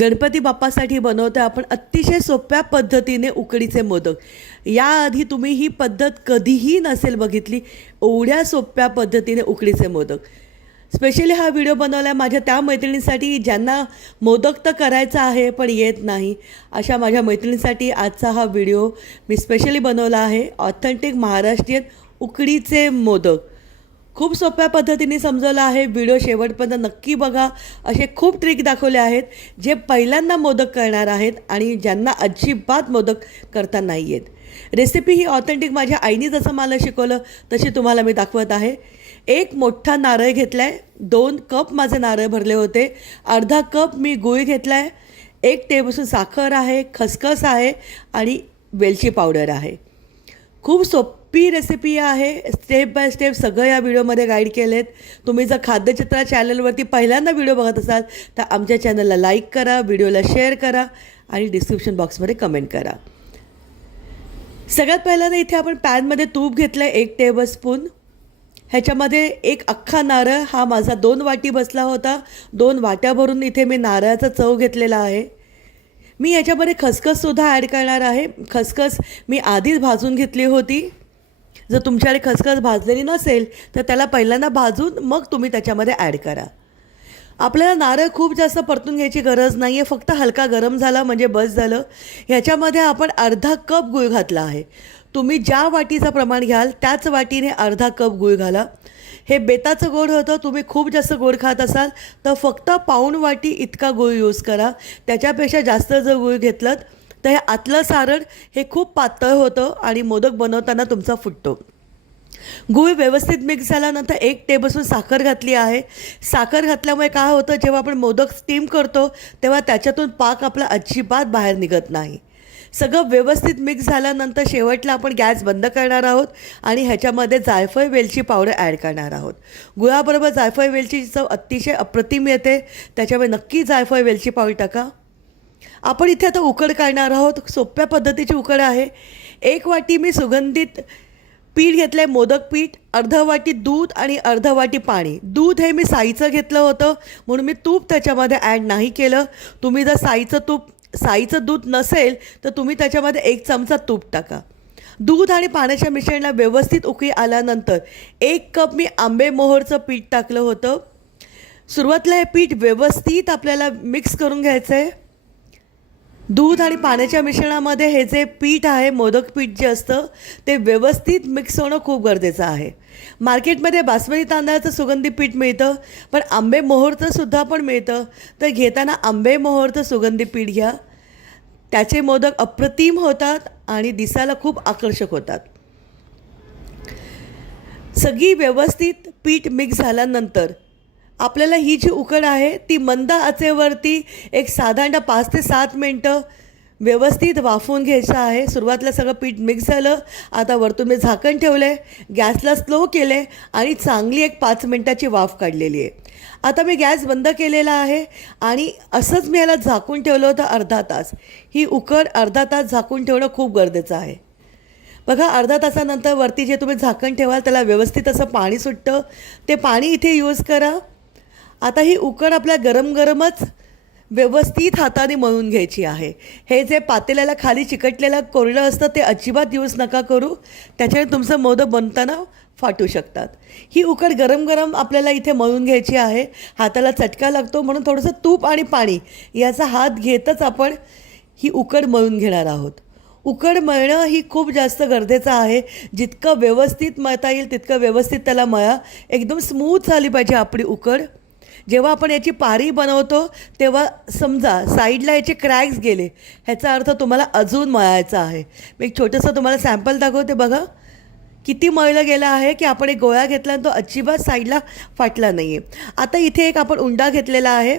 गणपती बाप्पासाठी बनवतो आपण अतिशय सोप्या पद्धतीने उकडीचे मोदक. याआधी तुम्ही ही पद्धत कधीही नसेल बघितली एवढ्या सोप्या पद्धतीने उकडीचे मोदक. स्पेशली हा व्हिडिओ बनवला आहे माझ्या त्या मैत्रिणींसाठी ज्यांना मोदक तर करायचा आहे पण येत नाही. अशा माझ्या मैत्रिणींसाठी आजचा हा व्हिडिओ मी स्पेशली बनवला आहे ऑथेंटिक महाराष्ट्रीयन उकडीचे मोदक. खूप सोप्या पद्धतीने समजवलं आहे. व्हिडिओ शेवटपर्यंत नक्की बघा. असे खूप ट्रिक दाखवले आहेत जे पहिल्यांदा मोदक करणार आहेत आणि ज्यांना अजिबात मोदक करता नाही आहेत रेसिपी ही ऑथेंटिक माझ्या आईने जसं मला शिकवलं तशी तुम्हाला मी दाखवत आहे. एक मोठा नारळ घेतला आहे दोन कप माझे नारळ भरले होते अर्धा कप मी गुळ घेतला आहे एक टेबलस्पून साखर आहे खसखस आहे आणि वेलची पावडर आहे. खूप सोपी रेसिपी आहे. स्टेप बाय स्टेप सगळं या व्हिडिओमध्ये गाईड केलेत. तुम्ही जर खाद्यचित्र चॅनलवरती पहिल्यांदा व्हिडिओ बघत असाल तर आमच्या चॅनलला लाईक करा व्हिडिओला शेअर करा आणि डिस्क्रिप्शन बॉक्समध्ये कमेंट करा. सगळ्यात पहिल्यांदा इथे आपण पॅनमध्ये तूप घेतलं आहे एक टेबलस्पून ह्याच्यामध्ये एक अख्खा नारळ हा माझा दोन वाटी बसला होता. दोन वाट्या भरून इथे मी नारळाचा चव घेतलेला आहे. मी याच्यामध्ये खसखससुद्धा ॲड करणार आहे. खसखस मी आधीच भाजून घेतली होती. जर तुमच्याकडे खसखस भाजलेली नसेल तर त्याला पहिल्यांदा भाजून मग तुम्ही त्याच्यामध्ये ॲड करा. आपल्याला नारळ खूप जास्त परतून घ्यायची गरज नाही आहे फक्त हलका गरम झाला म्हणजे बस झालं. ह्याच्यामध्ये आपण अर्धा कप गूळ घातला आहे. तुम्ही ज्या वाटीचं प्रमाण घ्याल त्याच वाटीने अर्धा कप गूळ घाला. हे बेताचं गोड होतं तुम्ही खूप जास्त गोड खात असाल तर फक्त पाऊण वाटी इतका गूळ यूज करा. त्याच्यापेक्षा जास्त जर गूळ घेतलं तर हे आतलं सारण हे खूप पातळ होतं आणि मोदक बनवताना तुमचा फुटतो. गूळ व्यवस्थित मिक्स झाल्यानंतर एक टेबलस्पून साखर घातली आहे. साखर घातल्यामुळे काय होतं जेव्हा आपण मोदक स्टीम करतो तेव्हा त्याच्यातून पाक आपला अजिबात बाहेर निघत नाही. सगळं व्यवस्थित मिक्स झाल्यानंतर शेवटला आपण गॅस बंद करणार आहोत आणि ह्याच्यामध्ये जायफळ वेलची पावडर ॲड करणार आहोत. गुळाबरोबर जायफळ वेलची चव अतिशय अप्रतिम येते. त्याच्यामुळे नक्की जायफळ वेलची पावडर टाका. आपण इथे आता उकड काढणार आहोत. सोप्या पद्धतीची उकड आहे. एक वाटी मी सुगंधित पीठ घेतलं आहे मोदक पीठ अर्ध वाटी दूध आणि अर्ध वाटी पाणी. दूध हे मी साईचं घेतलं होतं म्हणून मी तूप त्याच्यामध्ये ॲड नाही केलं. तुम्ही जर साईचं तूप साईचं दूध नसेल तर तुम्ही त्याच्यामध्ये एक चमचा तूप टाका. दूध आणि पाण्याच्या मिश्रणाला व्यवस्थित उकळी आल्यानंतर एक कप मी आंबे मोहरचं पीठ टाकलं होतं. सुरुवातीला हे पीठ व्यवस्थित आपल्याला मिक्स करून घ्यायचं आहे दूध आणि पाण्याच्या मिश्रणामध्ये हे जे पीठ आहे मोदक पीठ जे असतं ते व्यवस्थित मिक्स होणं खूप गरजेचं आहे. मार्केटमध्ये बासमती तांदळाचं सुगंधी पीठ मिळतं पण आंबे मोहरचंसुद्धा पण मिळतं. तर घेताना आंबे मोहरचं सुगंधी पीठ घ्या. त्याचे मोदक अप्रतिम होतात आणि दिसायला खूप आकर्षक होतात. सगळी व्यवस्थित पीठ मिक्स झाल्यानंतर आपल्याला ही जी उकड आहे ती मंद आचेवरती एक साधारण पाच ते सात मिनटं व्यवस्थित वाफवून घ्यायचं आहे. सुरुवातीला सगळं पीठ मिक्स झालं. आता वरतून मी झाकण ठेवलं आहे गॅसला स्लो केले आणि चांगली एक पाच मिनटाची वाफ काढलेली आहे. आता मी गॅस बंद केलेला आहे आणि असंच मी याला झाकून ठेवलं होतं अर्धा तास. ही उकड अर्धा तास झाकून ठेवणं खूप गरजेचं आहे. बघा अर्धा तासानंतर वरती जे तुम्ही झाकण ठेवाल त्याला व्यवस्थित असं पाणी सुटतं. ते पाणी इथे यूज करा. आता ही उकड आपल्या गरम गरमच व्यवस्थित हाताने मळून घ्यायची आहे. हे जे पातेल्याला खाली चिकटलेलं कोरडं असतं ते अजिबात यूज नका करू. त्याच्याने तुमचं मोदक बनताना फाटू शकतात. ही उकड गरम गरम आपल्याला इथे मळून घ्यायची आहे. हाताला चटका लागतो म्हणून थोडंसं तूप आणि पाणी याचा हात घेतच आपण ही उकड मळून घेणार आहोत. उकड मळणं ही खूप जास्त गरजेचं आहे. जितकं व्यवस्थित मळता येईल तितकं व्यवस्थित त्याला मळा. एकदम स्मूथ झाली पाहिजे आपली उकड जेव्हा आपण याची पारी बनवतो तेव्हा समजा साईडला याचे क्रॅक्स गेले. ह्याचा अर्थ तुम्हाला अजून मळायचा आहे. मी एक छोटंसं तुम्हाला सॅम्पल दाखवते बघा. किती मळलं गेलं आहे की आपण एक गोळा घेतला आणि तो अजिबात साईडला फाटला नाही आहे आता इथे एक आपण उंडा घेतलेला आहे.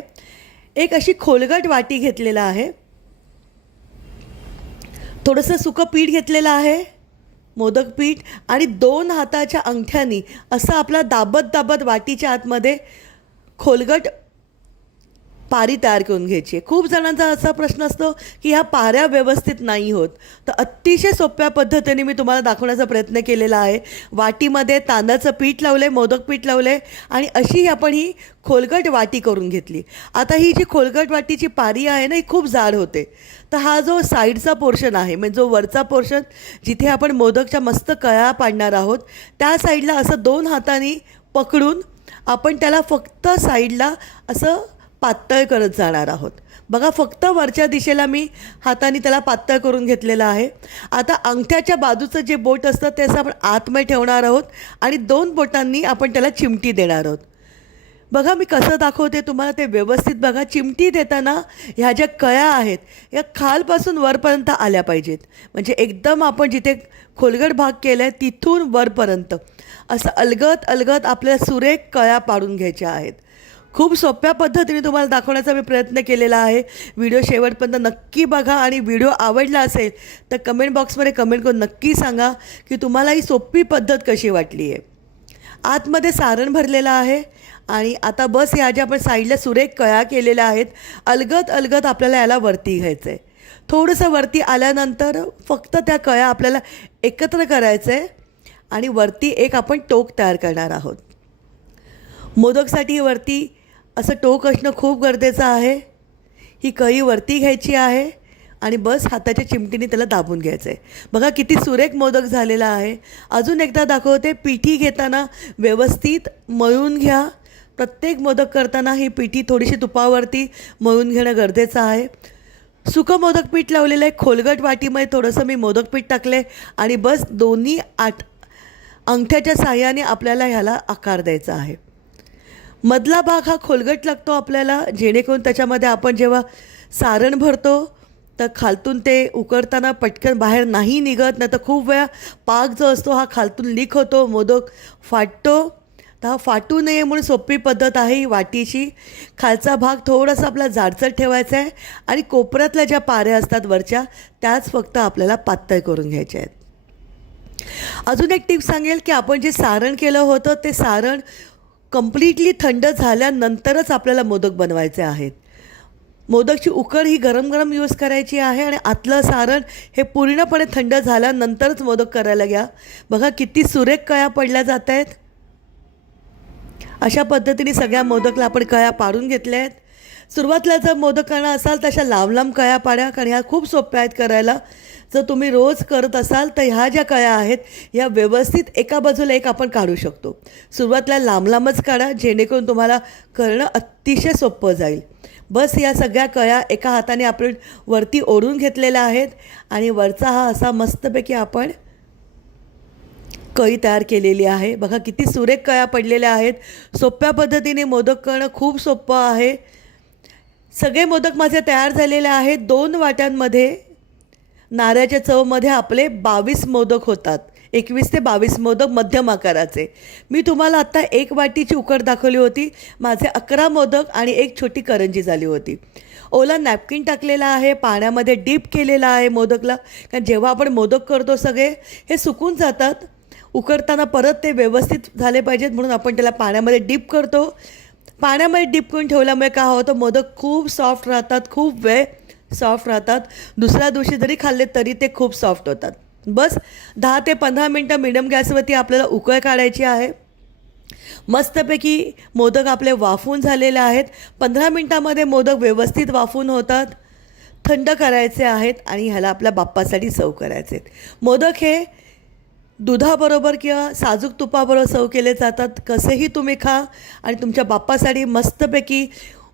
एक अशी खोलगट वाटी घेतलेला आहे. थोडंसं सुकं पीठ घेतलेलं आहे. मोदक पीठ आणि दोन हाताच्या अंगठ्यांनी असं आपला दाबत दाबत वाटीच्या आतमध्ये खोलगट पारी तयार करून घ्यायची. आहे खूप जणांचा असा प्रश्न असतो की ह्या पाऱ्या व्यवस्थित नाही होत. तर अतिशय सोप्या पद्धतीने मी तुम्हाला दाखवण्याचा प्रयत्न केलेला आहे. वाटीमध्ये तांदळाचं पीठ लावलं आहे मोदक पीठ लावलं आहे आणि अशी आपण ही खोलगट वाटी करून घेतली. आता ही जी खोलगट वाटीची पारी आहे ना ही खूप जाड होते. तर हा जो साईडचा पोर्शन आहे म्हणजे जो वरचा पोर्शन जिथे आपण मोदकच्या मस्त कळ्या पाडणार आहोत त्या साईडला असं दोन हातांनी पकडून आपण त्याला फक्त साईडला असं पातळ करत जाणार आहोत. बघा फक्त वरच्या दिशेला मी हाताने त्याला पातळ करून घेतलेलं आहे. आता अंगठ्याच्या बाजूचं जे बोट असतं ते असं आपण आतमध्ये ठेवणार आहोत आणि दोन बोटांनी आपण त्याला चिमटी देणार आहोत. बघा मी कसं दाखवते तुम्हाला ते व्यवस्थित बघा. चिमटी देताना ह्या ज्या कळ्या आहेत या खालपासून वरपर्यंत आल्या पाहिजेत. म्हणजे एकदम आपण जिथे खोलगट भाग केला आहे तिथून वरपर्यंत. असं अलगत अलगत आपल्या सुरेख कळ्या पाडून घ्यायच्या आहेत. खूप सोप्या पद्धतीने तुम्हाला दाखवण्याचा मी प्रयत्न केलेला आहे. व्हिडिओ शेवटपर्यंत नक्की बघा आणि व्हिडिओ आवडला असेल तर कमेंट बॉक्समध्ये कमेंट करून नक्की सांगा की तुम्हाला ही सोपी पद्धत कशी वाटली आहे आतमध्ये सारण भरलेलं आहे. आणि आता बस ह्या ज्या आपण साईडला सुरेख कळ्या केलेल्या आहेत अलगत अलगत आपल्याला याला वरती घ्यायचं आहे थोडंसं वरती आल्यानंतर फक्त त्या कळ्या आपल्याला एकत्र करायचं आहे आणि वरती एक आपण टोक तयार करणार आहोत. मोदकसाठी वरती असं टोक असणं खूप गरजेचं आहे. ही कळी वरती घ्यायची आहे आणि बस हाताच्या चिमटीने त्याला दाबून घ्यायचं आहे बघा किती सुरेख मोदक झालेला आहे. अजून एकदा दाखवते पिठी घेताना व्यवस्थित मळून घ्या. प्रत्येक मोदक करताना ही पिठी थोडीशी तुपावरती मळून घेणं गरजेचं आहे. सुकं मोदक पीठ लावलेलं आहे. खोलगट वाटीमध्ये थोडंसं मी मोदक पीठ टाकले आणि बस दोन्ही आठ अंगठ्याच्या साह्याने आपल्याला ह्याला आकार द्यायचा आहे. मधला भाग हा खोलगट लागतो आपल्याला जेणेकरून त्याच्यामध्ये आपण जेव्हा सारण भरतो तर खालतून ते उकडताना पटकन बाहेर नाही निघत नाही तर खूप वेळा पाक जो असतो हा खालतून लीक होतो मोदक फाटतो. हा फाटू नये म्हणून सोपी पद्धत आहे ही वाटीची. खालचा भाग थोडासा आपला जाडसर ठेवायचा आहे आणि कोपऱ्यातल्या ज्या पाऱ्या असतात वरच्या त्याच फक्त आपल्याला पातळ करून घ्यायच्या आहेत. अजून एक टिप सांगेल की आपण जे सारण केलं होतं ते सारण कम्प्लिटली थंड झाल्यानंतरच आपल्याला मोदक बनवायचे आहेत. मोदकची उकड ही गरम गरम यूज करायची आहे आणि आतलं सारण हे पूर्णपणे थंड झाल्यानंतरच मोदक करायला घ्या. बघा किती सुरेख कळ्या पडल्या जात आहेत. अशा पद्धतीने सगळ्या मोदकला आपण कळ्या पाडून घेतल्या आहेत. सुरुवातीला जर मोदक करणार असाल तर अशा लांब लांब कळ्या पाड्या कारण ह्या खूप सोप्या आहेत करायला. जर तुम्ही रोज करत असाल तर ह्या ज्या कळ्या आहेत ह्या व्यवस्थित एका बाजूला एक आपण काढू शकतो. सुरुवातीला लांब लांबच काढा जेणेकरून तुम्हाला करणं अतिशय सोपं जाईल. बस या सगळ्या कळ्या एका हाताने आपण वरती ओढून घेतलेल्या आहेत. आणि वरचा हा असा मस्तपैकी आपण कळी तयार केलेली आहे. बघा किती सुरेख कळ्या पडलेल्या आहेत. सोप्या पद्धतीने मोदक करणं खूप सोपं आहे. सगळे मोदक माझे तयार झालेले आहेत. दोन वाट्यांमध्ये नारळाच्या चवमध्ये आपले बावीस मोदक होतात. एकवीस ते बावीस मोदक मध्यम आकाराचे. मी तुम्हाला आत्ता एक वाटीची उकड दाखवली होती. माझे अकरा मोदक आणि एक छोटी करंजी झाली होती. ओला नॅपकिन टाकलेला आहे. पाण्यामध्ये डीप केलेला आहे मोदकला. कारण जेव्हा आपण मोदक करतो सगळे हे सुकून जातात. उकरताना परत ते व्यवस्थित झाले पाहिजेत म्हणून आपण त्याला पाण्यामध्ये डीप करतो. पाण्यामध्ये डीप करून ठेवल्यामुळे काय होतं? मोदक खूप सॉफ्ट राहतात खूप वेळ सॉफ्ट राहतात. दुसऱ्या दिवशी जरी खाल्ले तरी ते खूप सॉफ्ट होतात. बस दहा ते पंधरा मिनटं मिडियम गॅसवरती आपल्याला उकळ काढायची आहे. मस्तपैकी मोदक आपले वाफून झालेले आहेत. पंधरा मिनटामध्ये मोदक व्यवस्थित वाफून होतात. थंड करायचे आहेत आणि ह्याला आपल्या बाप्पासाठी सर्व करायचे आहेत. मोदक हे दुधाबरोबर किंवा साजूक तुपाबरोबर सर्व केले जातात. कसेही तुम्ही खा आणि तुमच्या बाप्पासाठी मस्तपैकी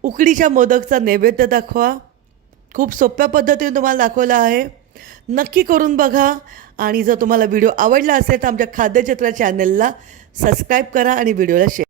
उकडीच्या मोदकचा नैवेद्य दाखवा. खूप सोप्या पद्धतीने तुम्हाला दाखवलं आहे. नक्की करून बघा आणि जर तुम्हाला व्हिडिओ आवडला असेल तर आमच्या खाद्यचित्र चॅनलला सबस्क्राईब करा आणि व्हिडिओला शेअर